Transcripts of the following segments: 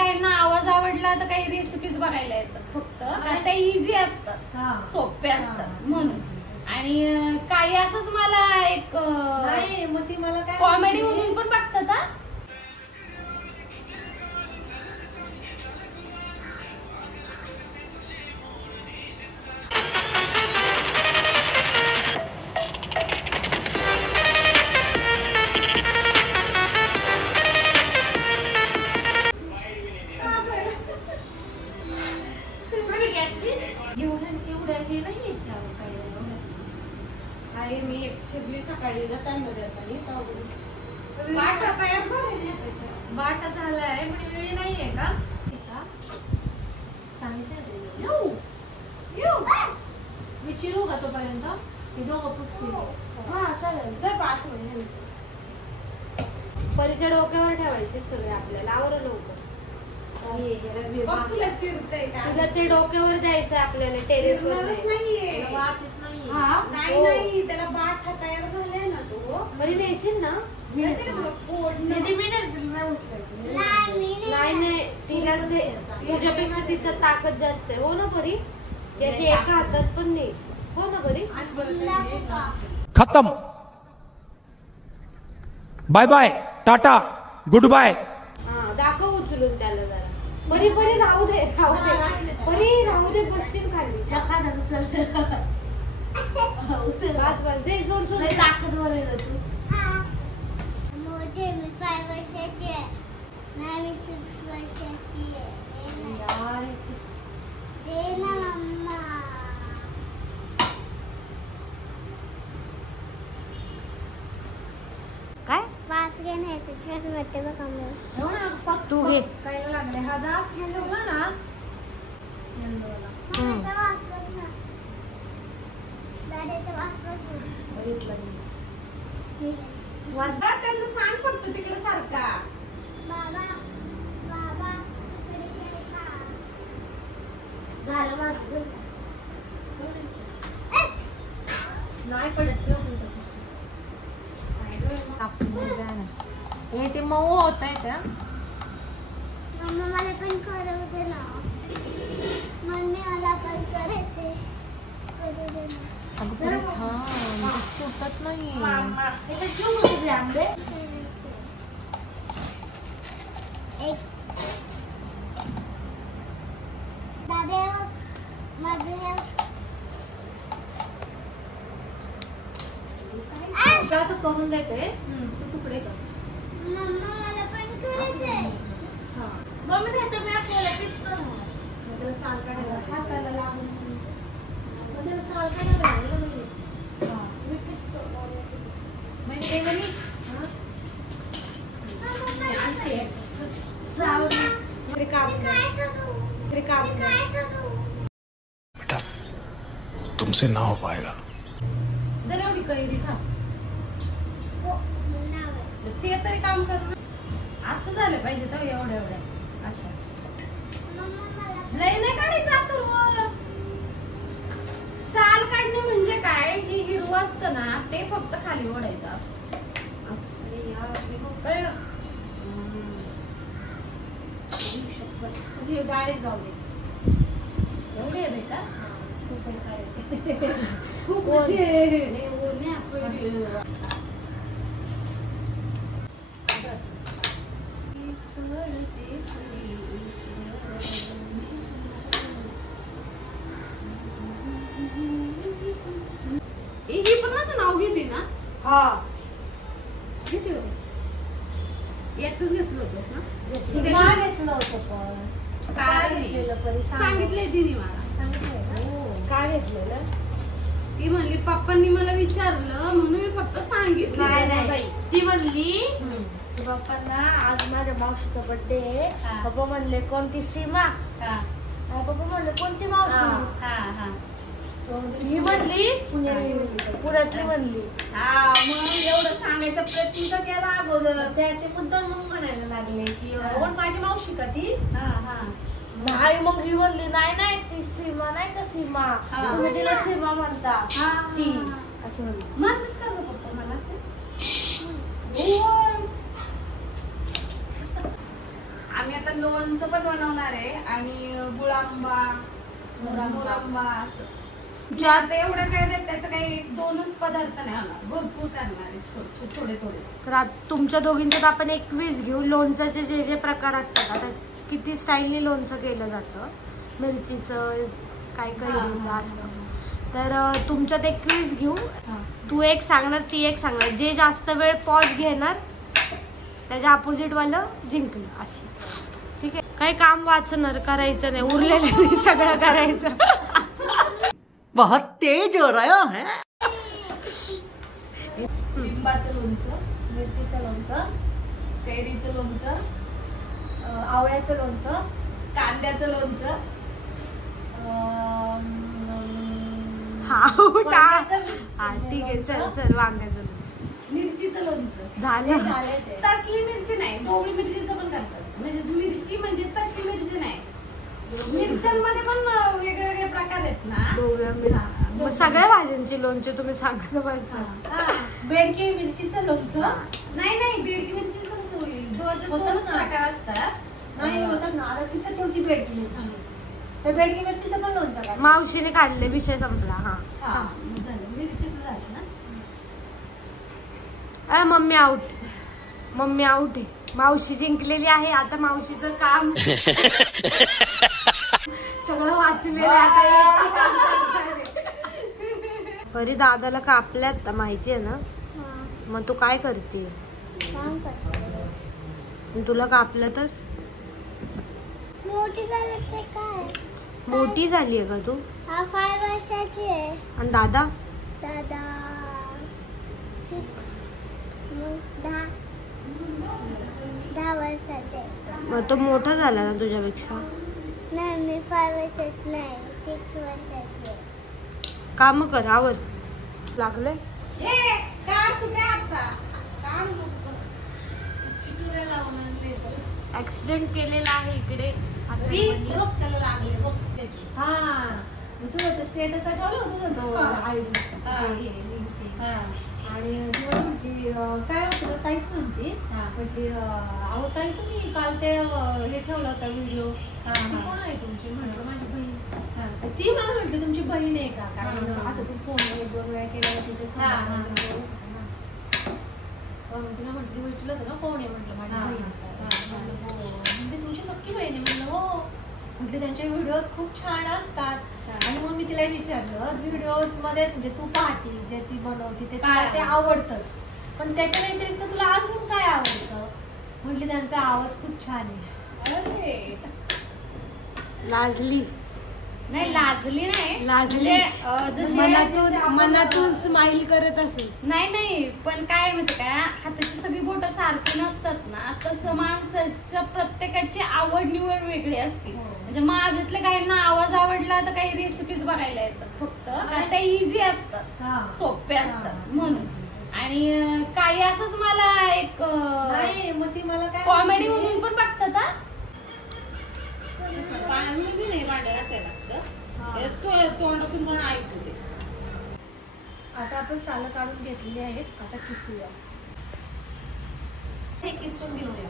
काहींना आवाज आवडला तर काही रेसिपीज बघायला येतात फक्त, कारण त्या इझी असतात, सोप्या असतात म्हणून. आणि काही असंच मला एक नाही मग ती मला काय कॉमेडी म्हणून पण बघतात. मी एक शिरली सकाळी जाताना बाटा तयार झाले, बाटा झालाय पण वेळी नाहीये का मी चिरू का तोपर्यंत ते दोघं पुसतील. हा चालेल, तर 5 मिनिट परीच्या डोक्यावर ठेवायचे सगळे आपल्याला. आवरलं लवकर. तुला चिरतय का? तुला ते डोक्यावर द्यायचं आपल्याला टेरेसवर नाहीये, वापस नाहीये. नाही त्याला बाठा तयार झालाय ना तो. बरी नेशील ना? नाही तिलाच दे, तुझ्यापेक्षा तिच्या ताकद जास्त आहे. हो ना बरी? त्याशी एका हातात पण नाही. हो ना बरी? खत्म. Bye bye, tata, good bye. हा दाखव उचलून त्याला जरा. बरी राहू दे बरी राहू दे. बसशील खाली. बस दे जोर जोर. ताकद वर तू. मोठे मी 5 वर्षाची आहे. नाही मी 6 वर्षाची आहे. यार दे ना मम्मा. काय वास घेण्याचं छान वाटतं बघा मला. हो ना तू घे. काय लागले हा जास्त ठेवला ना. दादाचा वास बघ ना. दादाचा वास बघ. त्यांना सांग फक्त तिकडे सारखा. बाबा बाबा तिकडे खेळ का. झालं माझं. नाही पडत. ठेव हे ते मऊ होत आहे त्या. मम्मा मला पण करू दे ना. मम्मी मला पण करायचे. करू दे ना. सुटत नाही. दादा माझं असं करून देते तू तुकडे कर. मम्मा मला पण करायचंय. मम्मी नाही तर मी आपल्याला पिसतो ना. त्याला साल काढायला हाताला लागून त्याला साल काढायला लागलं नाही. मी पिसतो. म्हणजे म्हणे बेटा तुमसे ना हो पाएगा. जर एवढी कैरी खा. ते तरी काम कर. असं झालं पाहिजे तर एवढ्या अशा लय नाही काढायचं आतून. साल काढणे म्हणजे काय, हे हिरवं असतं ना ते फक्त खाली ओढायचं असतं. कळलं? डायरेक्ट जाऊ दे. एवढे आहे का? खूप ही पण माझं नाव घेते ना. हा घेते यातच घेतलं होतंस ना. घेतलं होतं पण काय सांगितलंय तिने मला. काय घेतलेलं? ती म्हणली पप्पांनी मला विचारलं म्हणून मी फक्त सांगितलं. नाही ती म्हणली पप्पांना आज माझ्या मावशीचा बर्थडे आहे. पप्पा म्हणले कोणती सीमा. पप्पा म्हणले कोणती मावशी. ही म्हणली पुण्यातली म्हणली. मग एवढं सांगायचा प्रयत्न तर केला अगोदर. त्याचे मुद्दा मग म्हणायला लागले की माझी मावशी का ती. नाही मग ही म्हणली नाही ती सीमा नाही का सीमा. तुम्ही तिला सीमा म्हणता ती असं म्हणली. म्हणतात का गं पप्पा मला असं. आम्ही आता आता लोणचं पण बनवणार आहे आणि गुळांबा मुरंबा असं. आता एवढं काय नाही, त्याचं काही 2च पदार्थ नाही होणार, भरपूर करणार आहे थोडे थोडे. तर तुमच्या दोघींच्यात आपण एक क्विज घेऊ. लोणचाचे जे जे प्रकार असतात, आता किती स्टाईलने लोणचं केलं जातं, मिरचीचं काय कैरीचं असं. तर तुमच्यात एक क्विज घेऊ. तू एक सांगणार, ती एक सांगणार. जे जास्त वेळ पॉज घेणार त्याच्या अपोजिट वालं जिंकलं असं. ठीक आहे. काही काम वाचणार करायचं नाही, उरलेलं सगळं करायचं. बहुत तेज हो रहा है. लिंबाचं लोणचं, मिरचीचं लोणचं, कैरीचं लोणचं, आवळ्याचं लोणचं, कांद्याचं लोणचं, हा ठीक आहे. चल वांग्याचं लोणचं, मिरचीचं लोणचं झाले. तसली मिरची नाही, ढोबळी मिरचीचं पण करतात. म्हणजे मिरची म्हणजे तशी मिरची नाही, मिरच्यांमध्ये पण वेगळे वेगळे प्रकार आहेत ना. सगळ्या भाज्यांची लोणचे तुम्ही सांगत बस. बेडकी मिरचीचं लोणचं नाही, बेडकी मिरचीचं कसं होईल? 2 प्रकार असतात. नाही होतं ना, आता तिथं ठेवती बेडकी मिरची, तर बेडकी मिरचीचं पण लोणचं काय? मावशीने काढले, विषय संपला. झालं, मिरचीचं झालं ना. मम्मी आउट, मम्मी आउट आहे. मावशी जिंकलेली आहे. आता मावशीचं काम सगळं वाचलेलं आहे. परी दादाला कापल्यात तर माहिती आहे ना, मग तू काय करते? तुला कापलं तर मोठी झाली काय? मोठी झाली आहे का तू? हा 5 वर्षाची आहे. आणि दादा? दादा 10 वर्षाचे. मग तो मोठा झाला ना तुझ्यापेक्षा? नाही, मी 5 वर्षाची नाही, 6 वर्षाची आहे. काम कर, आवड लागले. ऍक्सिडेंट केलेला आहे इकडे. त्याला लागले बघ. हा तुझं स्टेटस ठेवलं तो आयडी. आणि ती मला म्हटली काय होतं, ताईच म्हणते म्हटली अहो ताई तुम्ही काल ते हे ठेवलं होता व्हिडिओ, कोण आहे तुमची? म्हटलं माझी बहीण. ती मला म्हटली तुमची बहीण आहे का? कारण असं तू फोन 1-2 वेळा केला तिच्या तिला म्हटली, विचारलं होतं ना कोण आहे? म्हटलं माझी बहीण. म्हणजे तुमची सख्खी बहीण आहे? म्हटलं हो. म्हटले त्यांचे व्हिडिओज खूप छान असतात. आणि मग मी तिला विचारलं, व्हिडिओज मध्ये म्हणजे तू पाहती जे ती बनवती ते ते आवडतच, पण त्याच्या व्यतिरिक्त तुला अजून काय आवडतं? म्हटली त्यांचा आवाज खूप छान आहे. लाजली नाही, लाजली नाही, लाजली. मनातून स्माइल करत असेल. नाही, पण काय माहिती का, हाताची सगळी बोट सारखी नसतात ना, तसं माणसाच्या प्रत्येकाची आवड निवड वेगळी असते. म्हणजे माझ्यातल्या काहींना आवाज आवडला तर काही रेसिपीज बघायला येतात फक्त, कारण त्या इझी असतात, सोप्या असतात म्हणून. आणि काही असंच मला एक मग ती मला काय कॉमेडी म्हणून पण बघतात. मी नाही वाटत असायला लागतं, तोंडातून पण ऐकू दे. आता आपण सालं काढून घेतलेली आहेत, आता किसूया. हे किसून घेऊया.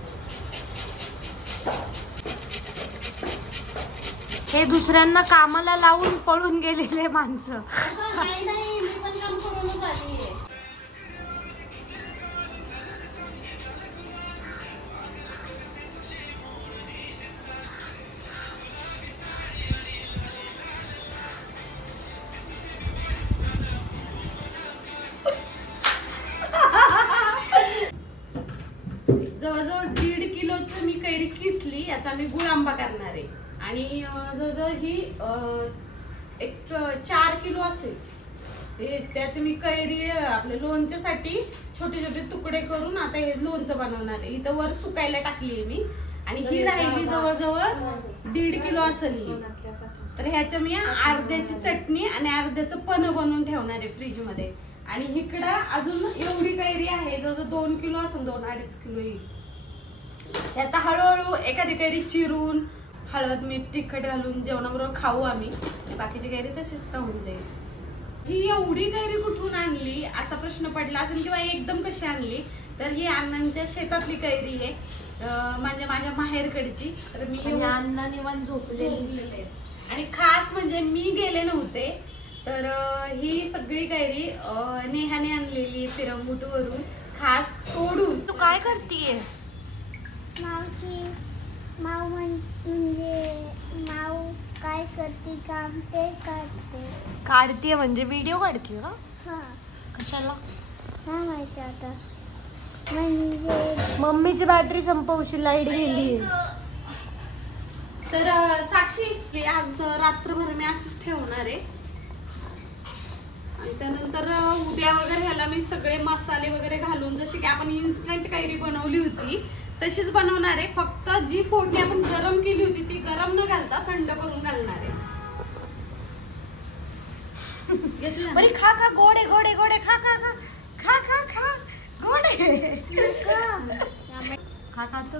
हे दुसऱ्यांना कामाला लावून पळून गेलेले माणसं. नाही, मी पण काम करूनच आली आहे. जवळजवळ 1.5 किलोची मी कैरी किसली, याचा मी गुळांबा करणार आहे. आणि जवळजवळ ही एक 4 किलो असेल. त्याचे मी कैरी आपल्या लोणच्यासाठी छोटे छोटे तुकडे करून आता हे लोणचं बनवणार आहे. इथं वर सुकायला टाकली मी. आणि ही राहिली जवळजवळ 1.5 किलो असेल ही. तर ह्याच्या मी अर्ध्याची चटणी आणि अर्ध्याचं पन्ह बनवून ठेवणार आहे फ्रीज मध्ये. आणि इकडं अजून एवढी कैरी आहे, जवळजवळ 2 किलो असेल, 2-2.5 किलो येईल. आता हळूहळू एखादी कैरी चिरून हळद मीठ तिखट घालून जेवणाबरोबर खाऊ आम्ही. बाकीची कैरी तशीच राहून जाईल. ही एवढी कैरी कुठून आणली असा प्रश्न पडला असेल, किंवा एकदम कशी आणली, तर ही अण्णांच्या शेतातली कैरी आहे. म्हणजे माझ्या माहेरकडची. तर मी अण्णा निवांत झोपलेले आहेत. आणि खास म्हणजे मी गेले नव्हते, तर ही सगळी कैरी नेहाने आणलेली पिरंगुट वरून खास तोडून. तू काय करतीये? माऊ म्हणजे माऊ काय करते काम ते काढतीये म्हणजे व्हिडिओ काढतीये का? हा. कशाला? काय माहिती आता. म्हणजे मम्मीची बॅटरी संपवशी, लाईट गेली. तर साक्षी हे आज रात्रभर मी अशीच ठेवणार आहे आणि त्यानंतर उद्या वगैरे ह्याला मी सगळे मसाले वगैरे घालून, जशी की आपण इन्स्टंट कैरी बनवली होती तशीच बनवणार आहे. फक्त जी फोडणी आपण गरम केली होती ती गरम न घालता थंड करून घालणार आहे. बरी खा खा, गोडे गोडे गोडे, खा खा खा खा खा खा गोडे खा खा तू.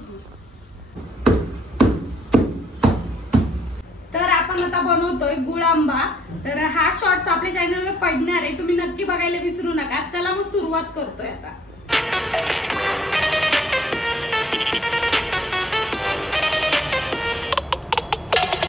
तर आपण आता बनवतोय गुळ आंबा. तर हा शॉर्ट्स आपल्या चॅनलवर पडणार आहे, तुम्ही नक्की बघायला विसरू नका. चला मग सुरुवात करतोय आता.